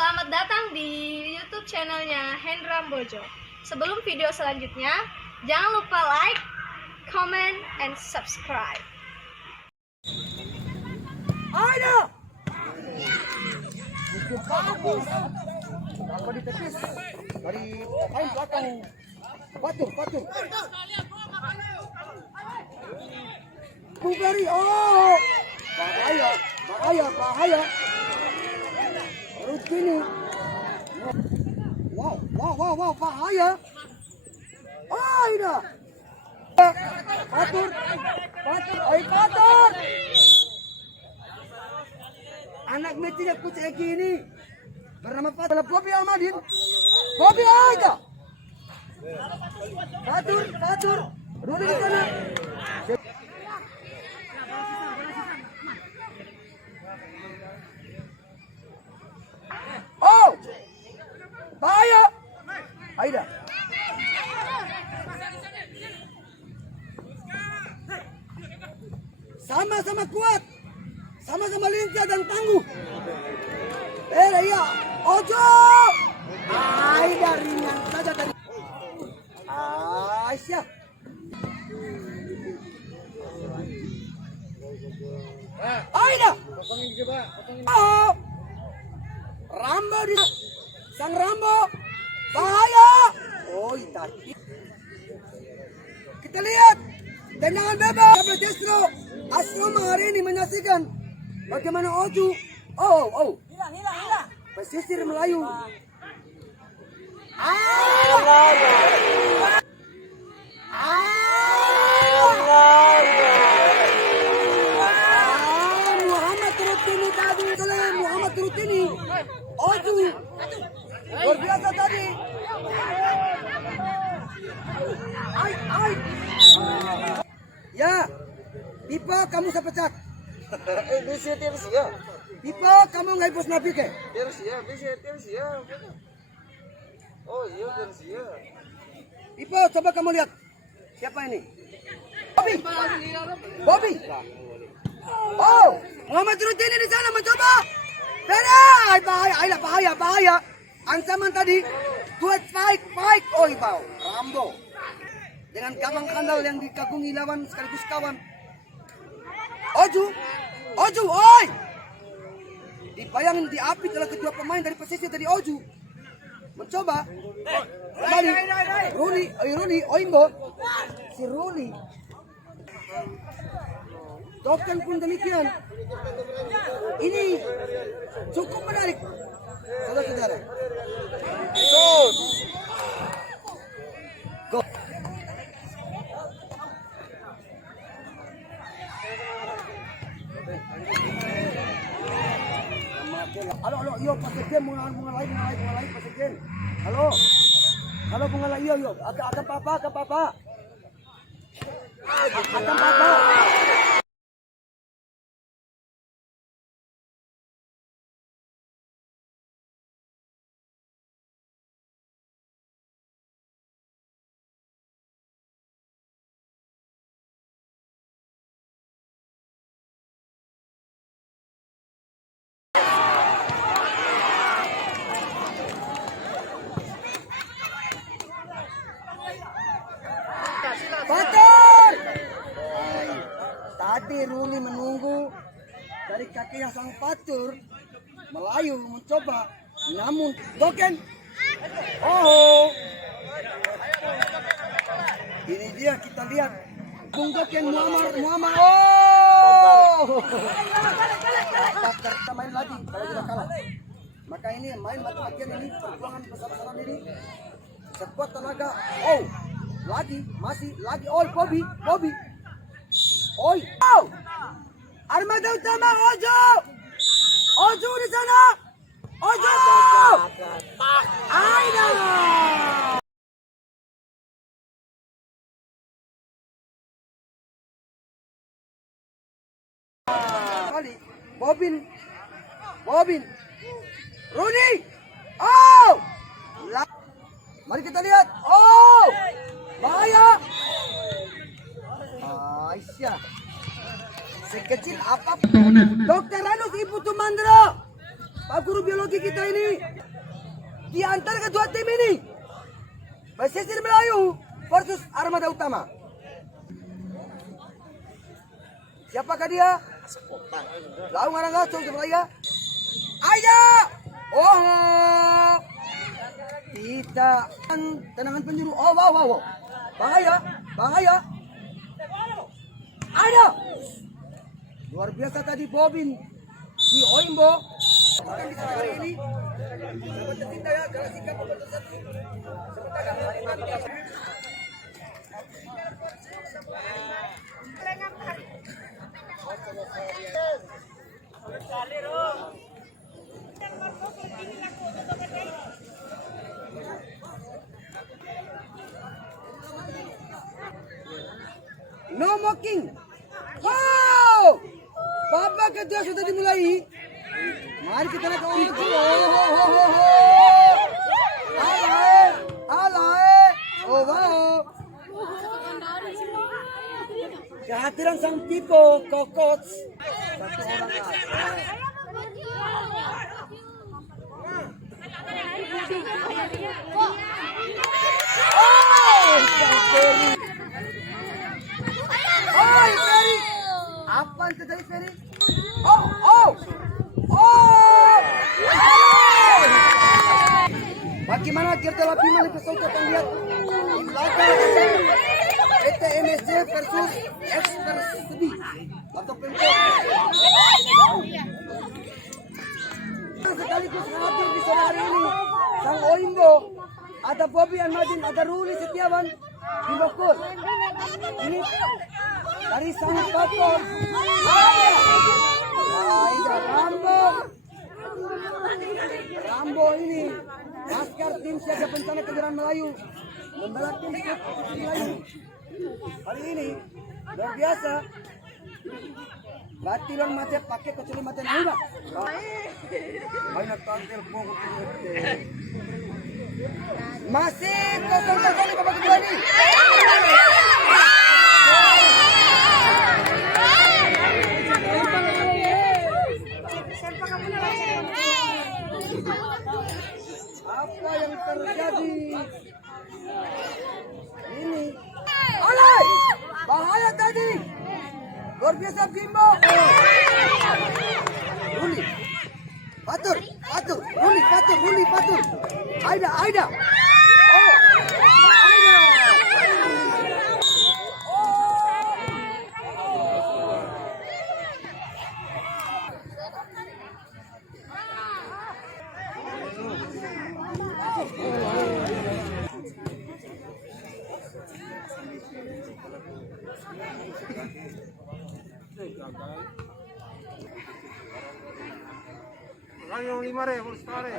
Selamat datang di YouTube channelnya Hendra Bojo. Sebelum video selanjutnya, jangan lupa like, comment, and subscribe. Ayo! Bagus. Apa ditepis? Dari pemain belakang. Patur. Bugari, oh! Bahaya. Rutini. Wow, bahaya. Aida. Patur. Anak metinya kucing ini bernama Patur. Bobi Ahmadin. Bobi aja. Patur. Ruli di sana. Oh, bahaya. Aida. Sama-sama kuat, sama-sama lincah dan tangguh. Iya, Ojo. Aida ringan saja tadi. Aisyah. Aida. Oh. Rambo di sang Rambo. Bahaya. Oh, tadi. Kita lihat tendangan bebas. Justru Asroma hari ini menyaksikan bagaimana Oju. Oh. Hilang. Pesisir Melayu. Muhammad Rutini. Oju. Luar biasa tadi. Ai. Ya. Pipa kamu saya pecat. Bisa. Pipa kamu nggak bos nabi ke? Bisa. Oh iya, bisa. Pipa coba kamu lihat. Siapa ini? Bobi. Oh, Muhammad Rutini di sana mencoba. Bahaya. Ancaman tadi. Buat fight. Oi, bau. Rambo. Dengan gawang handal yang dikagungi lawan sekaligus kawan. Oju, oi! Dibayangin diapit oleh kedua pemain dari pesisir dari Oju. Mencoba. Kembali. Ruli, Oimbo. Si Ruli. Token pun demikian. Ini cukup menarik. Saudara-saudara. Go. Halo, iyo pasagin bunga lain pasagin. Halo bunga lain iyo. Akan papa. Patur! Tadi Ruli menunggu dari kakinya sang Patur. Melayu mencoba, namun Doken. Oh, ini dia kita lihat Bung Doken Muhammad. Oh, kita main lagi kalau kita kalah. Maka ini main mati-matian ini perjuangan besar-besaran ini. Sekuat tenaga. Oh. Lagi, oi Bobi. Oi. Oh. Armada utama Ojo di sana. Ojo. Aida. Kali Bobin. Runi. Oh. Mari kita lihat. Oh. Bahaya. Aisyah. Sekecil apapun. Dokter Anus Ibu Tumandro. Pak Guru biologi kita ini di antara kedua tim ini, Pesisir Melayu versus Armada Utama. Siapakah dia? Lalu ngarang gacung sebenarnya. Ayo! Oh! Kita tenangan penjuru. Oh, wow. Bahaya. Ada! Luar biasa tadi Bobin si Oimbo. Kita bisa kali ini. Sahabat tercinta ya, Galaksi Cup nomor 1. No mocking. Wow! Babak kedua sudah dimulai. Mari kita lihat. Alay. Oh wow. Kehadiran sang Pipo Kokot. Satu orang Ferry. Apa yang terjadi Ferry? Oh. Bagaimana kita lapiman di pesawat akan lihat di belakang PT MSC versus Expersedi atau Pemkot. Sekaligus hadir di sore hari ini sang Oimbo, ada Bobby Anmadin, ada Ruli Setiawan di Bogor. Ini dari sang Pator. Aida Rambo ini Laskar tim siaga bencana kejuaraan Melayu membela tim Melayu. Hari ini luar biasa. Batilon macet pakai kecuali macet lima. Banyak tampil masih 0-0 di babak kedua ini. Apa yang terjadi? Ini alay, bahaya tadi. Luar biasa Bimbo. Ruli, Patur, Ruli, Patur. Aida. Oh, Aida. Yang 5.000 sekali.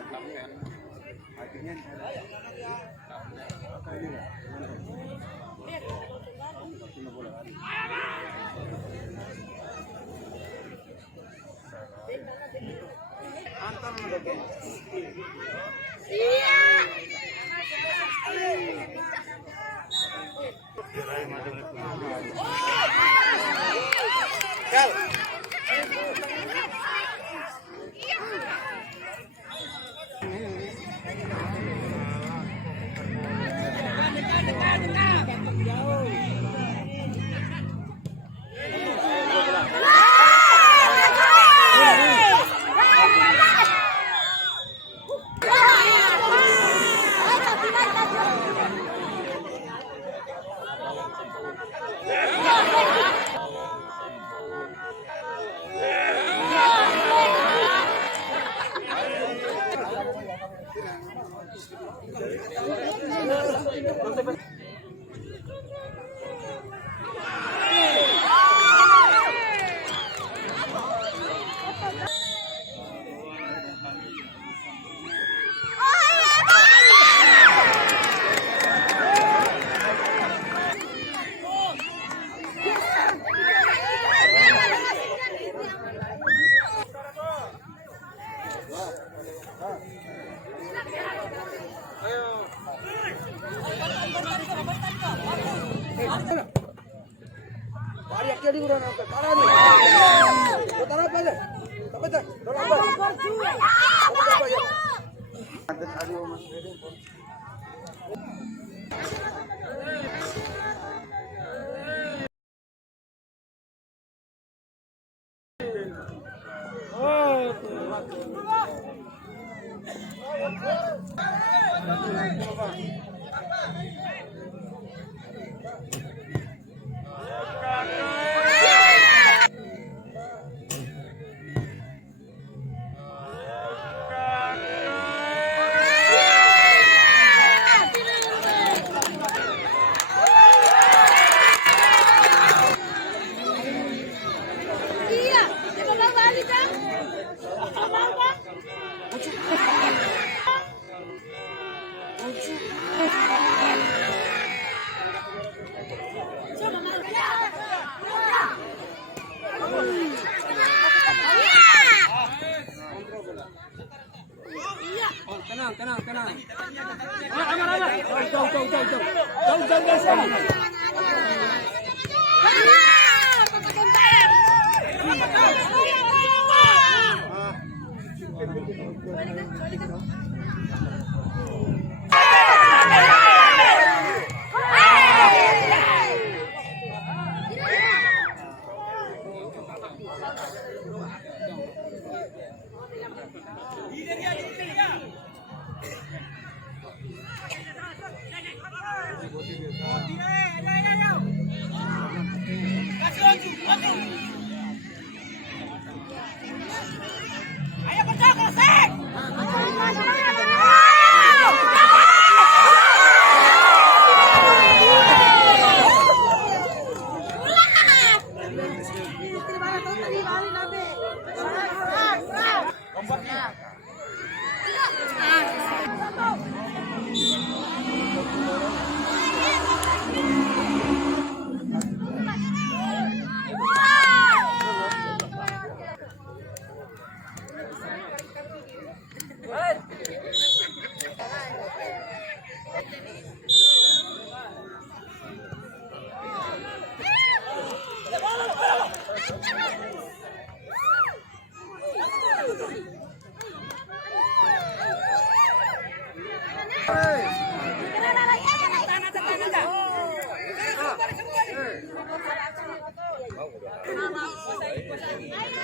Jadi udah nangkep. Parah nih. Utara apa aja? Sampai tak? Aduh, Mas Bede. Iya, dia mau balik kan? Mau kan? Tenang, tenang, tenang. Aman, aman. Jauh, jauh, jauh, jauh. Jauh, jauh, jauh, jauh. Ayo.